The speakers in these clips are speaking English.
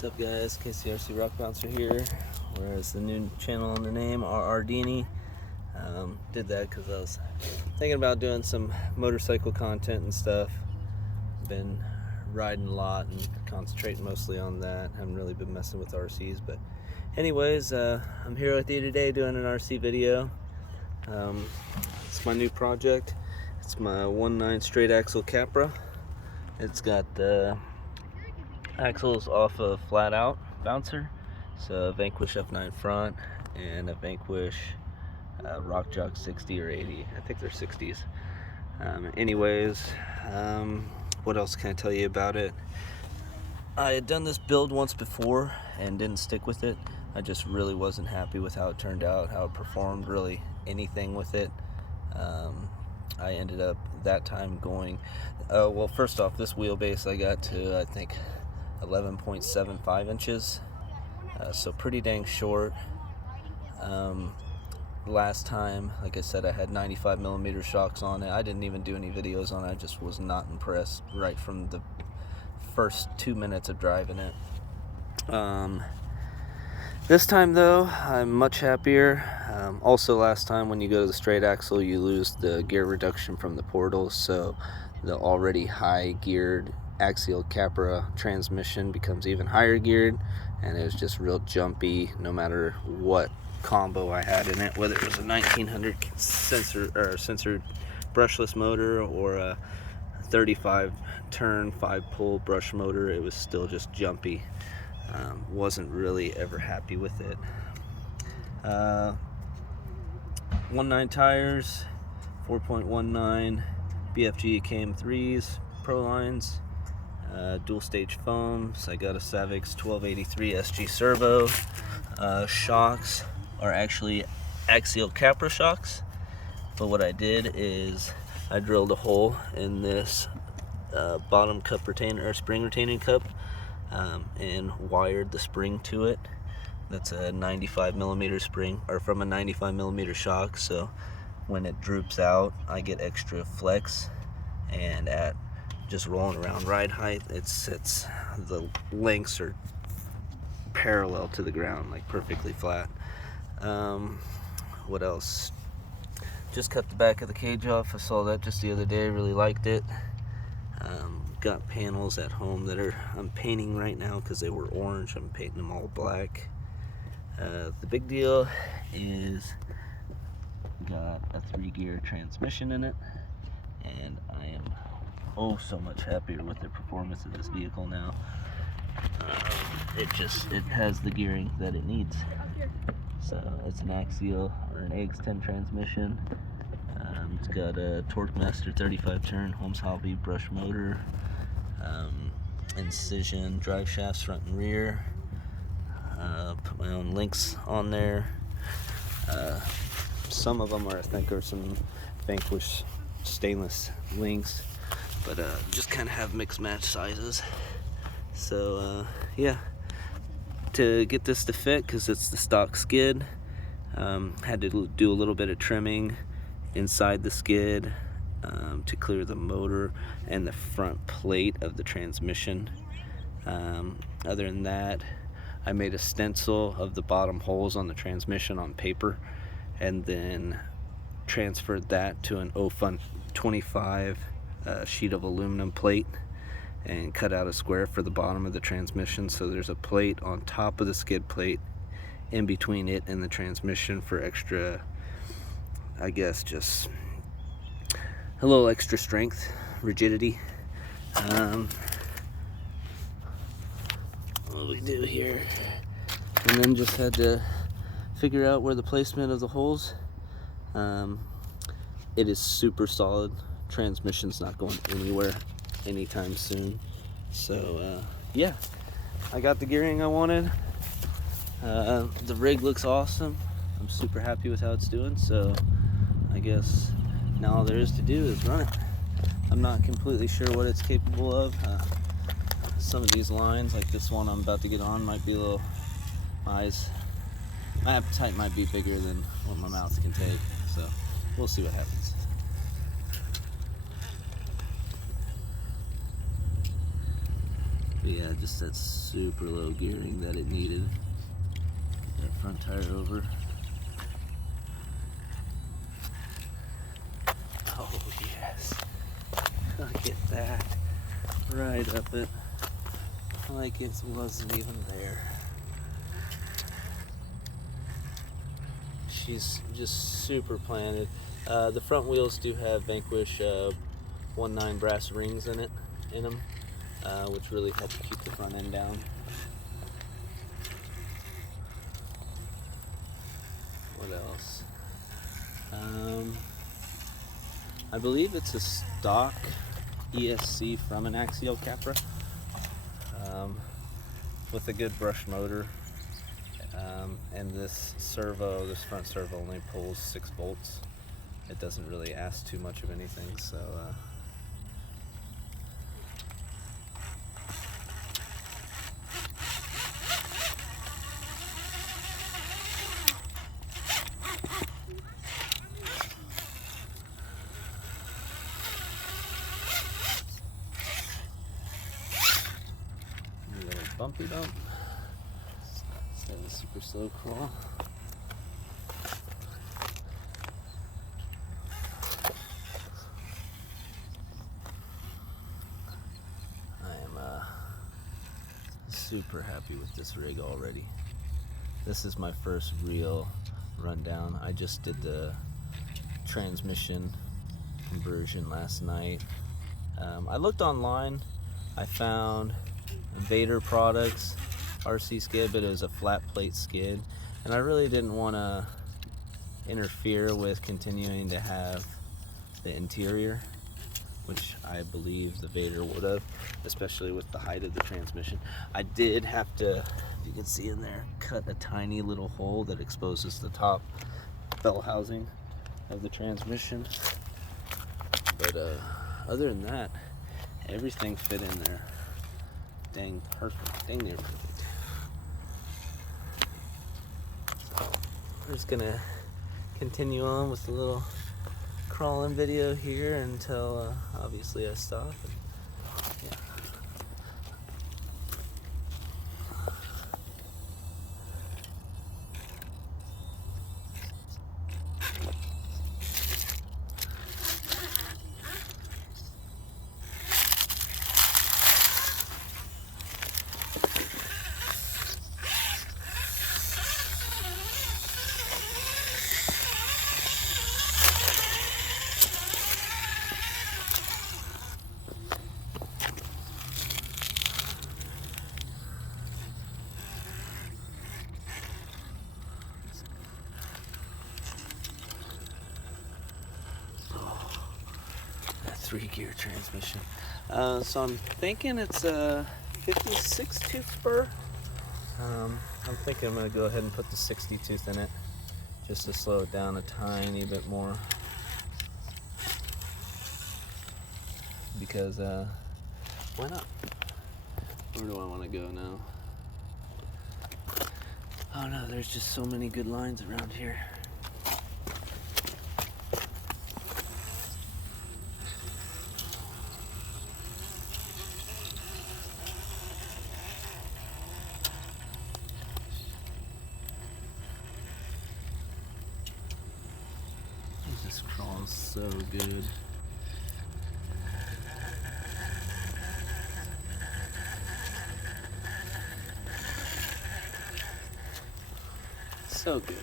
What's up, guys? KCRC Rock Bouncer here. Whereas the new channel on the name, RRDini. Did that because I was thinking about doing some motorcycle content and stuff. Been riding a lot and concentrating mostly on that. Haven't really been messing with RCs, but anyways, I'm here with you today doing an RC video. It's my new project. It's my 1.9 straight axle Capra. It's got the axles off a flat out bouncer, so a Vanquish F9 front and a Vanquish Rock Jock 60 or 80. I think they're 60s. Anyways, what else can I tell you about it? I had done this build once before and didn't stick with it. I just really wasn't happy with how it turned out, how it performed, really anything with it. I ended up that time going, well, first off, this wheelbase I got to, I think, 11.75 inches, so pretty dang short. Last time, like I said, I had 95mm shocks on it. I didn't even do any videos on it. I just was not impressed right from the first 2 minutes of driving it. This time though, I'm much happier. Also, last time when you go to the straight axle, you lose the gear reduction from the portals, so the already high geared Axial Capra transmission becomes even higher geared, and it was just real jumpy no matter what combo I had in it, whether it was a 1900 censored brushless motor or a 35 turn 5-pole brush motor. It was still just jumpy. Wasn't really ever happy with it. 1.9 tires, 4.19 BFG KM3s, Pro Lines, dual stage foams. I got a Savix 1283 SG servo. Shocks are actually Axial Capra shocks, but what I did is I drilled a hole in this bottom cup retainer, or spring retaining cup, and wired the spring to it. That's a 95mm spring, or from a 95mm shock, so when it droops out I get extra flex, and at just rolling around ride height, it's the lengths are parallel to the ground, like perfectly flat. What else? Just cut the back of the cage off. I saw that just the other day, really liked it. Got panels at home that I'm painting right now because they were orange. I'm painting them all black. The big deal is got a 3-gear transmission in it, and I am so much happier with the performance of this vehicle now. It has the gearing that it needs. So it's an Axial or an AX10 transmission. It's got a Torque Master 35 turn Holmes Hobby brush motor, Incision drive shafts front and rear. Put my own links on there. Some of them I think are some Vanquish stainless links, but just kind of have mixed match sizes. So yeah, to get this to fit, because it's the stock skid, had to do a little bit of trimming inside the skid to clear the motor and the front plate of the transmission. Other than that, I made a stencil of the bottom holes on the transmission on paper, and then transferred that to an 0.25 sheet of aluminum plate, and cut out a square for the bottom of the transmission, so there's a plate on top of the skid plate in between it and the transmission for extra, I guess, just a little extra strength, rigidity. What do we do here? And then just had to figure out where the placement of the holes. It is super solid. Transmission's not going anywhere anytime soon. So yeah, I got the gearing I wanted. The rig looks awesome. I'm super happy with how it's doing, so I guess now all there is to do is run it. I'm not completely sure what it's capable of. Some of these lines, like this one I'm about to get on, might be a little, my appetite might be bigger than what my mouth can take, so we'll see what happens. But yeah, just that super low gearing that it needed. Get that front tire over. Oh yes, look at that, right up it, like it wasn't even there. She's just super planted. The front wheels do have Vanquish 1.9 brass rings in them, which really help keep the front end down. What else? I believe it's a stock ESC from an Axial Capra, with a good brush motor. And this front servo only pulls 6 volts. It doesn't really ask too much of anything, so a little bumpy bump. Instead of a super slow crawl. Super happy with this rig already. This is my first real rundown. I just did the transmission conversion last night. I looked online. I found Vader products RC skid, but it was a flat plate skid, and I really didn't want to interfere with continuing to have the interior, which I believe the Vader would have, especially with the height of the transmission. I did have to, if you can see in there, cut a tiny little hole that exposes the top bell housing of the transmission. But other than that, everything fit in there. Dang perfect, dang near perfect. So we're just gonna continue on with the little crawling video here until obviously I stop. And, yeah. That 3-gear transmission. So I'm thinking it's a 56 tooth spur. I'm thinking I'm going to go ahead and put the 60 tooth in it just to slow it down a tiny bit more, because why not? Where do I want to go now? Oh no, there's just so many good lines around here. This crawls so good. So good.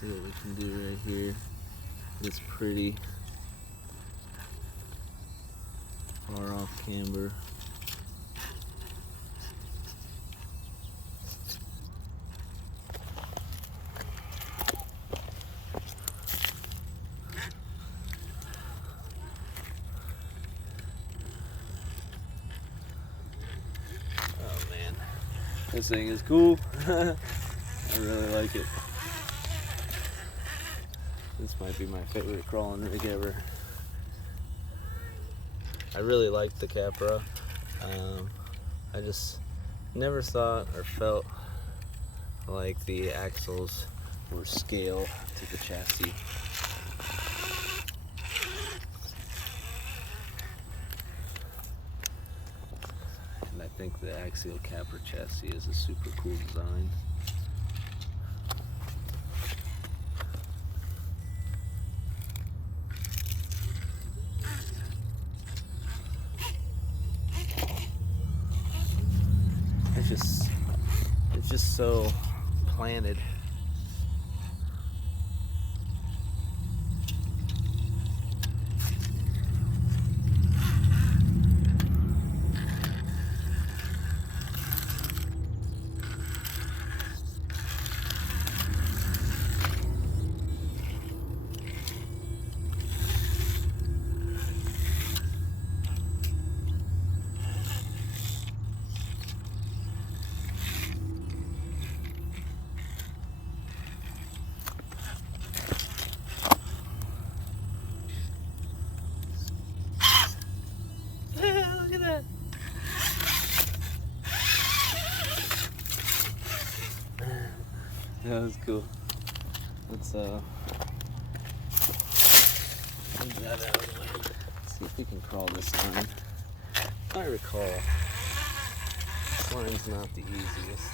See what we can do right here. This pretty far off camber. Oh man, this thing is cool. I really like it. It's might be my favorite crawling rig ever. I really liked the Capra. I just never thought or felt like the axles were scale to the chassis. And I think the Axial Capra chassis is a super cool design. It's just so planted. Look at that. That was cool. Let's move that out of the way. Let's see if we can crawl this line. If I recall, this line's not the easiest,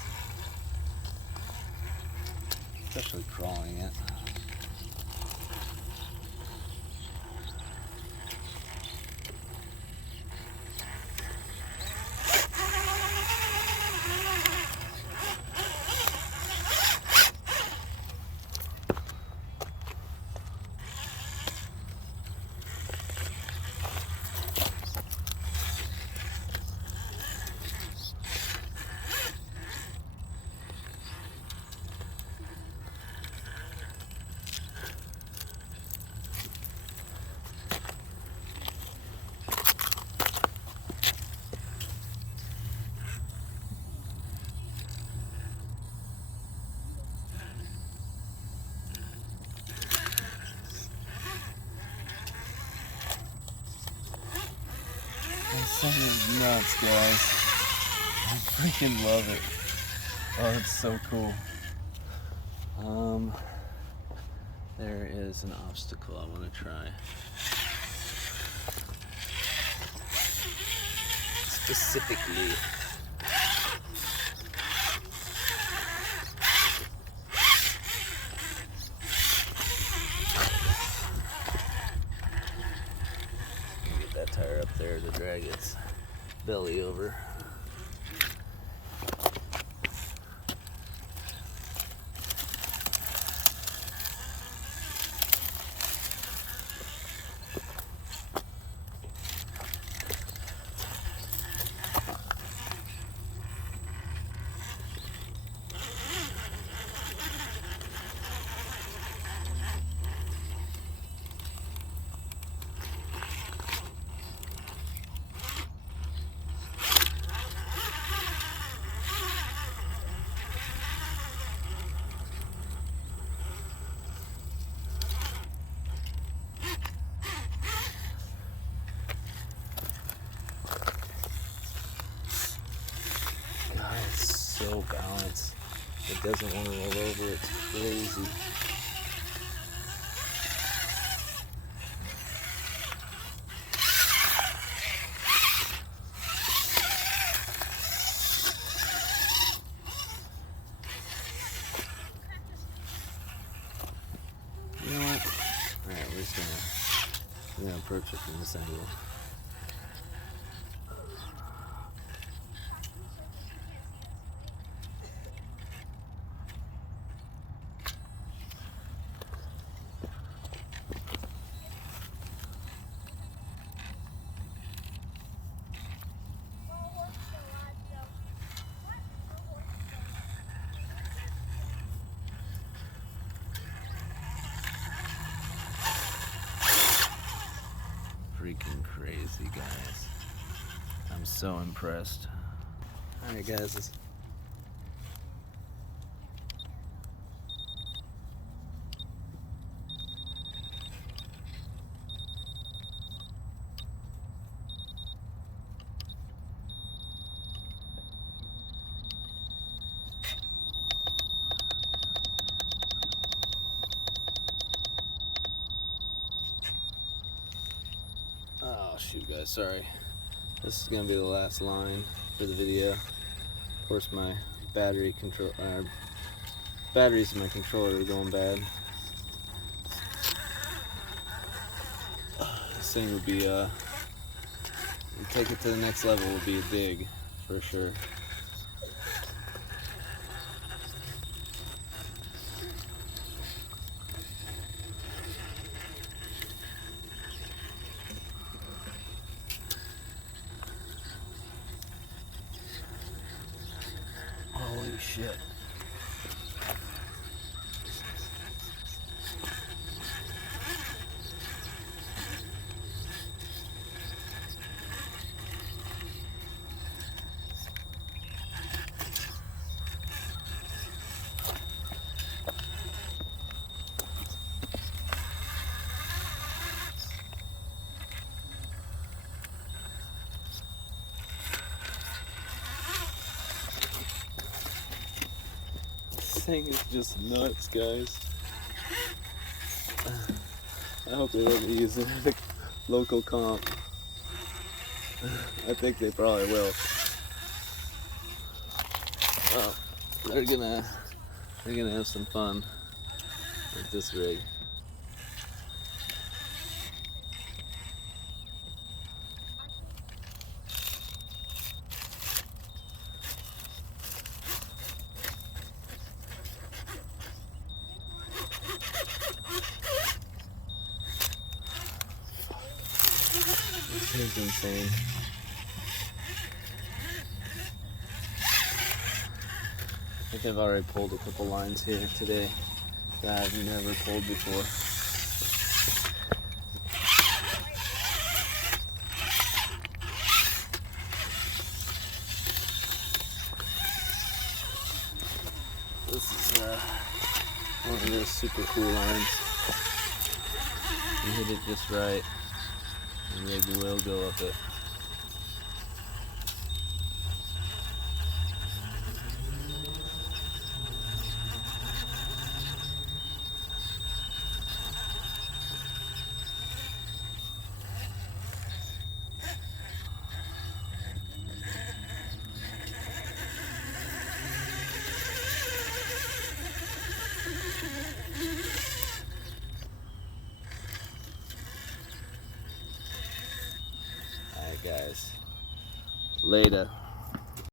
especially crawling it. This thing is nuts, guys. I freaking love it. Oh, it's so cool. There is an obstacle I want to try. Specifically, get that tire up there to drag its belly over. So balanced. It doesn't want to roll over. It's crazy. You know what? Alright, we're gonna approach it from this angle. Freaking crazy, guys. I'm so impressed. Alright, guys. Oh shoot, guys, sorry. This is gonna be the last line for the video. Of course, my batteries in my controller are going bad. This thing would be take it to the next level would be a dig for sure. Holy shit. This thing is just nuts, guys. I hope they let me use it at a local comp. I think they probably will. Well, they're gonna have some fun with this rig. This is insane. I think I've already pulled a couple lines here today that I've never pulled before. This is one of those super cool lines. You hit it just right, and the rig will go up it. Alright guys, later.